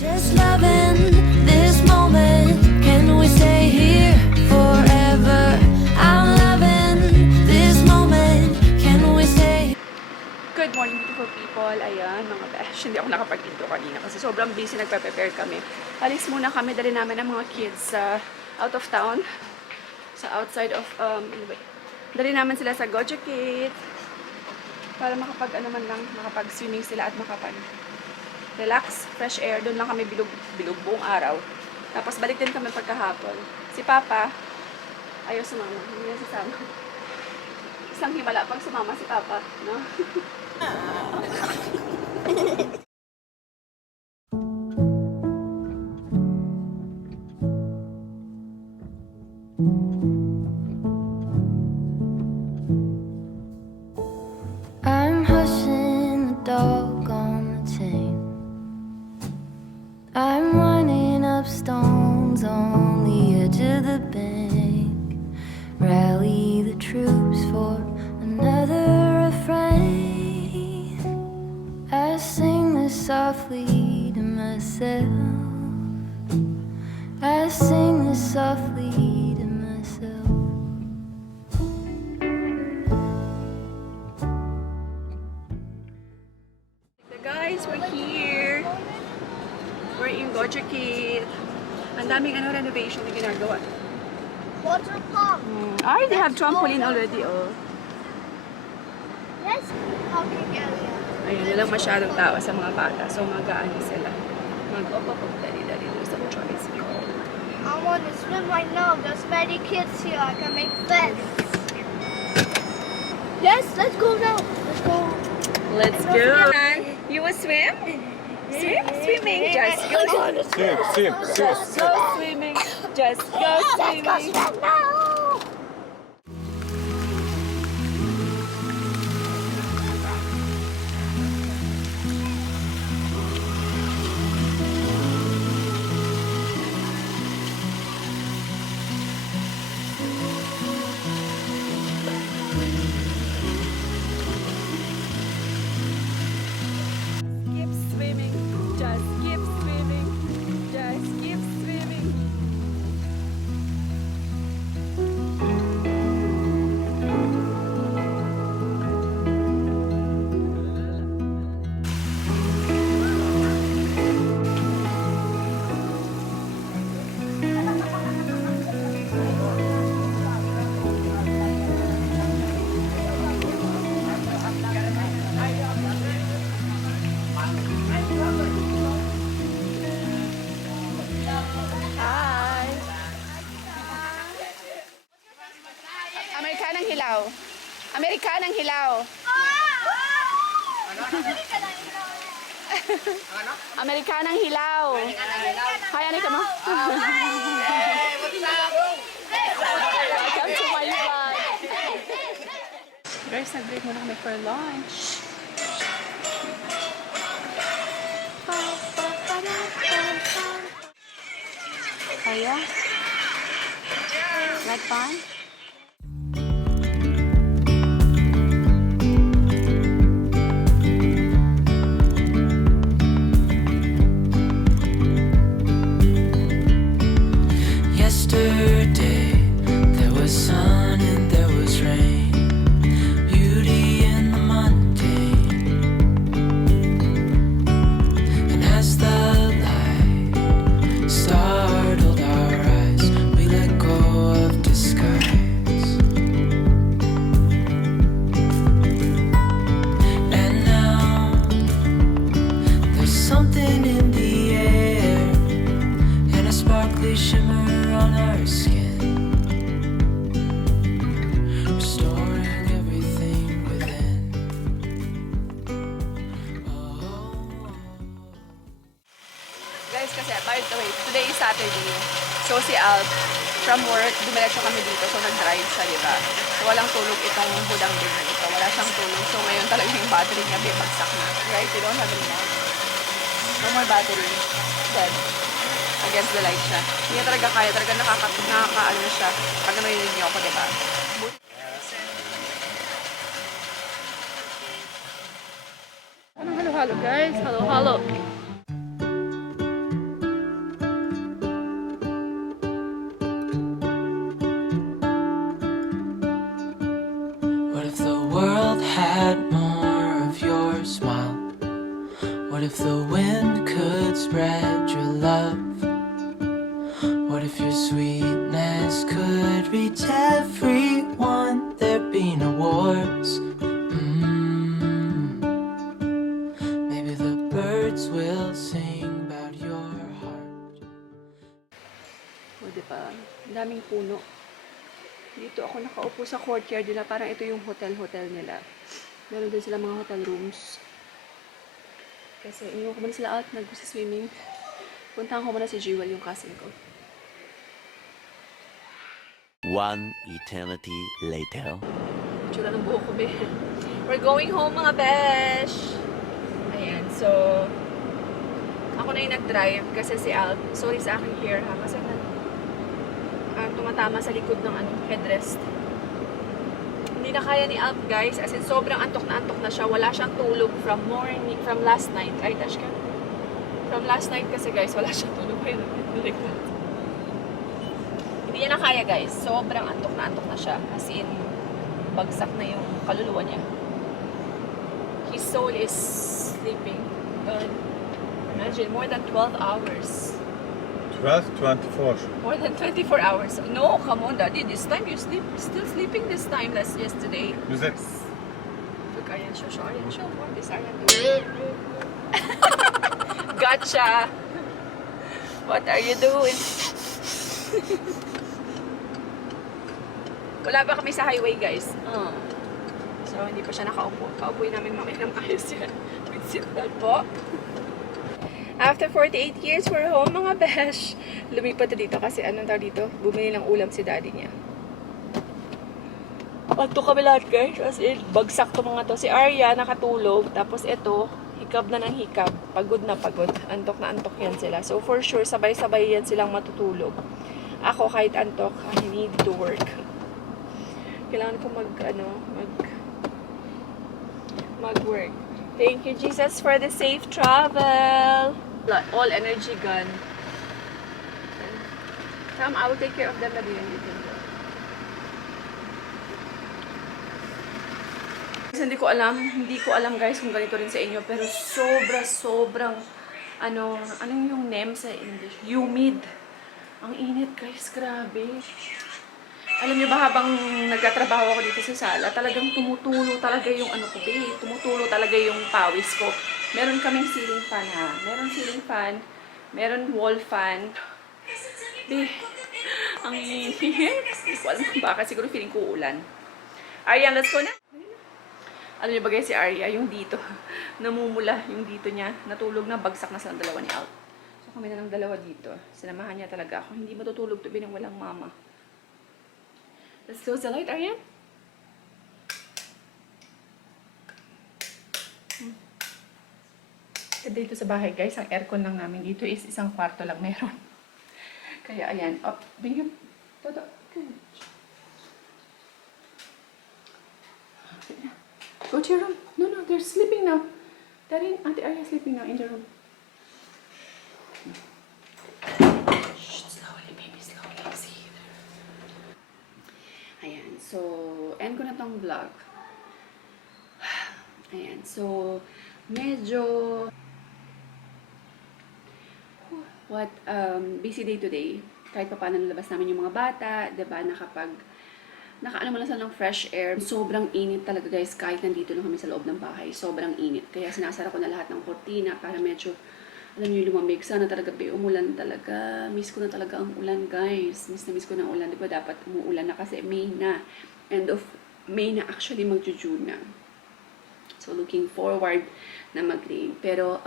Just loving this moment. Can we stay here forever? I'm loving this moment. Can we stay? Good morning, beautiful people. Ayan, mga besh. Hindi ako nakapag-intro kanina kasi sobrang busy, nagpe-prepare kami. Alis muna kami, dali namin ang mga kids sa out of town. Sa outside of, dali namin sila sa Gojekit para makapag-swimming sila at makapag-relax, fresh air. Doon lang kami bilog buong araw. Tapos balik din kami pagkahapon. Si Papa, ayaw sumama. Hindi niya sasama. Isang himala pag sumama si Papa, no? I'm hushing the dog on the chain. I'm running up stones on the edge of the bank. Rally the troops for another refrain. I sing this softly to myself. I sing this softly to myself. Guys, we're here. We're in Gojekit. Ang daming renovation na ginagawa. Water park. Ay, they have trampoline already, oh. Yes. Parking area. Ayun, walang masyadong tao sa mga bata. So, mag-aano sila. Dali-dali doon sa tricycle. I want to swim right now. There's many kids here. I can make friends. Yes, let's go now. Let's go. Let's go. You will swim? Swimming. Just go. Swim. Just go swimming. Just go swimming. now. Keep swimming. Just keep swimming. Just keep swimming. Hi! Amerikanang hilaw. Amerikanang hilaw. Amerikanang hilaw. Hi, ano ka mo? Welcome to my vlog. Guys, nag-break muna kami for lunch. Kaya? Red pan? Yesterday there was sun and there was rain, beauty in the mundane. And as the light startled our eyes, we let go of disguise. And now there's something in the air and a sparkly shimmer on our skin, restoring everything within. Guys, kasi by the way, today is Saturday. So si Alp, from work, dumiretso kami dito. So nag-drive siya, diba? So walang tulog itong budang din na ito. Wala siyang tulog. So ngayon talaga yung battery niya, bibagsak na. Right? We don't have any more. No more battery. Dead. Against the light siya. Hindi niya talaga kaya. Talaga nakaka-ano na siya. Pag narinig niyo ako, diba? Anong halo-halo, guys? Halo-halo. world had more of your smile? What if the wind could spread your love? What if your sweetness could reach everyone? There'd be no wars. Maybe the birds will sing about your heart. O, diba? Ang daming puno. Dito ako nakaupo sa courtyard nila. Parang ito yung hotel nila. Meron din sila mga hotel rooms. Kasi iniwan ko muna sila out. Nag-swimming. Puntahan ko muna si Jewel, yung cousin ko. One eternity later. Tsura ng buhok ko, be. We're going home, mga besh! Ayan, so... Ako na yung nag-drive kasi si Alp. Sorry sa aking hair, ha? Kasi tumatama sa likod ng headrest. Hindi na kaya ni Alp, guys. As in, sobrang antok na siya. Wala siyang tulog from last night. Right, Ashka? From last night kasi, guys, wala siyang tulog. Hindi niya na kaya, guys. Sobrang antok na siya. As in, bagsak na yung kaluluwa niya. His soul is sleeping. Imagine, more than 12 hours. 12, 24. More than 24 hours. No, come on, Daddy. This time you still sleeping this time. That's yesterday. Who's that? Look, Aryan, show. Aryan, show. What is Aryan doing? Gotcha! What are you doing? Wala pa kami sa highway, guys. So, hindi pa siya nakaupo. Kaupuin namin mamaya ng ayos yan. With seatbelt po. After 48 years, we're home, mga besh. Lumipat dito kasi anong tawag dito? Bumili ng ulam si daddy niya. Pato kami lahat, guys. As in, bagsak to mga to. Si Arya, nakatulog. Tapos ito, hikab na ng hikab. Pagod na pagod. Antok na antok yan sila. So, for sure, sabay-sabay yan silang matutulog. Ako, kahit antok, I need to work. Kailangan ko mag-work. Thank you, Jesus, for the safe travel. All energy gun. Sam, I will take care of them na din. Hindi ko alam guys kung ganito rin sa inyo, pero sobrang anong yung name sa English? Humid. Ang init, guys, grabe. Alam niyo ba, habang nagtatrabaho ako dito sa sala, talagang tumutulo talaga yung tumutulo talaga yung pawis ko. Meron kaming ceiling fan, ha. Meron ceiling fan, meron wall fan. Ang init. Hindi ko alam kung bakit. Siguro feeling ko ulan. Arya, let's go na. Alam niyo ba guys, si Arya, yung dito, namumula yung dito niya. Natulog na, bagsak na sa dalawa ni Alt. So kami na ng dalawa dito. Sinamahan niya talaga ako. Hindi matutulog to binang walang mama. Let's close the light, Aryan. Dito sa bahay, guys, ang aircon lang namin dito is isang kwarto lang meron. Kaya, ayan. Bigyan. Toto. Go to your room. No, they're sleeping now. Daddy, Auntie Arya sleeping now in the room. Slowly, baby, slowly. See. Ayan, so, end ko na tong vlog. Ayan, so, medyo, busy day today. Kahit pa paano nalabas namin yung mga bata, diba, nakaano mo lang ng fresh air. Sobrang init talaga, guys, kahit nandito lang kami sa loob ng bahay. Sobrang init. Kaya sinasara ko na lahat ng kortina para medyo, alam niyo, lumamig. Sana talaga, umulan talaga. Miss ko na talaga ang ulan, guys. Miss ko na ang ulan. Diba, dapat umuulan na kasi May na. End of May na actually mag-June na. So, looking forward na mag-rain. Pero,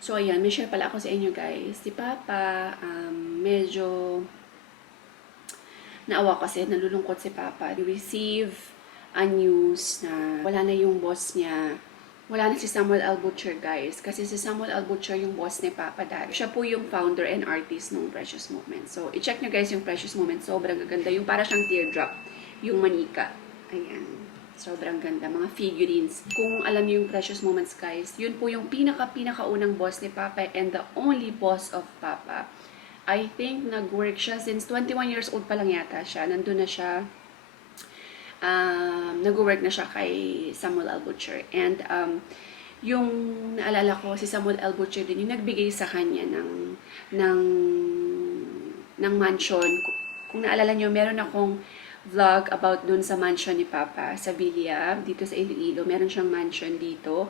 so, ayan, may share pala ako sa inyo, guys. Si Papa, medyo naawa kasi, nalulungkot si Papa. We receive a news na wala na yung boss niya. Wala na si Samuel L. Butcher, guys. Kasi si Samuel L. Butcher yung boss ni Papa dati. Siya po yung founder and artist ng Precious Moments. So, i-check nyo, guys, yung Precious Moments. Sobrang gaganda. Yung para siyang teardrop. Yung manika. Ayan. Sobrang ganda. Mga figurines. Kung alam niyo yung Precious Moments, guys, yun po yung pinaka-unang boss ni Papa and the only boss of Papa. I think nag-work siya since 21 years old pa lang yata siya. Nandun na siya. nag-work na siya kay Samuel L. Butcher. And yung naalala ko, si Samuel L. Butcher din yung nagbigay sa kanya ng mansion. Kung naalala nyo, meron akong vlog about dun sa mansion ni Papa sa Villa, dito sa Iloilo. Meron siyang mansion dito.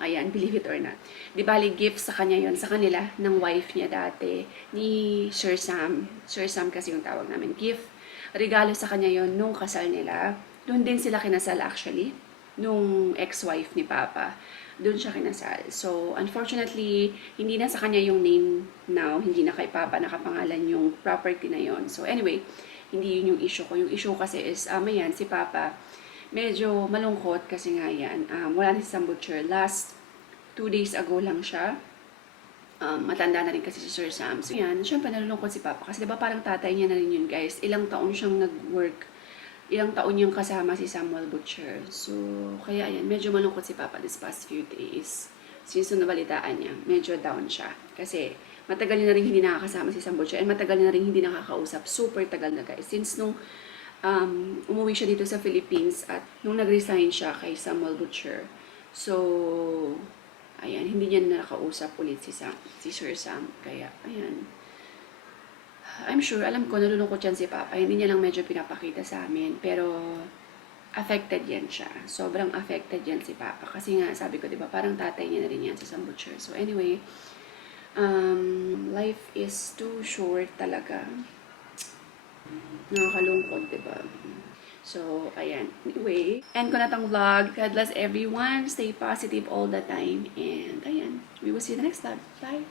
Ayan, believe it or not. Di bali, gift sa kanya yon, sa kanila, ng wife niya dati, ni Sir Sam. Sir Sam kasi yung tawag namin. Gift, regalo sa kanya yon nung kasal nila. Doon din sila kinasal actually, nung ex-wife ni Papa. Doon siya kinasal. So, unfortunately, hindi na sa kanya yung name now. Hindi na kay Papa nakapangalan yung property na yon. So, anyway, hindi yun yung issue ko. Yung issue kasi is, ayan, si Papa, medyo malungkot kasi nga yan. Wala na si Sam Butcher. Last 2 days ago lang siya. Matanda na rin kasi si Sir Sam. So yan, syempre nalulungkot si Papa. Kasi diba parang tatay niya na rin yun, guys. Ilang taon siyang nag-work. Ilang taon niyang kasama si Samuel Butcher. So, kaya ayan, medyo malungkot si Papa this past few days. Since nabalitaan niya, medyo down siya. Kasi matagal na rin hindi nakakasama si Sam Butcher. And matagal na rin hindi nakakausap. Super tagal na, guys. Since nung umuwi siya dito sa Philippines at nung nag-resign siya kay Samuel Butcher. So, ayan, hindi niya na nakausap ulit si Sir Sam. Kaya, ayan. I'm sure, alam ko, nalulungkot yan si Papa. Hindi niya lang medyo pinapakita sa amin. Pero, affected yan siya. Sobrang affected yan si Papa. Kasi nga, sabi ko, di ba, parang tatay niya na rin yan si Sam Butcher. So, anyway, life is too short talaga. Nakakalungkot, diba? So, ayan. Anyway, end ko na tong vlog. God bless everyone. Stay positive all the time. And, ayan. We will see you in the next vlog. Bye!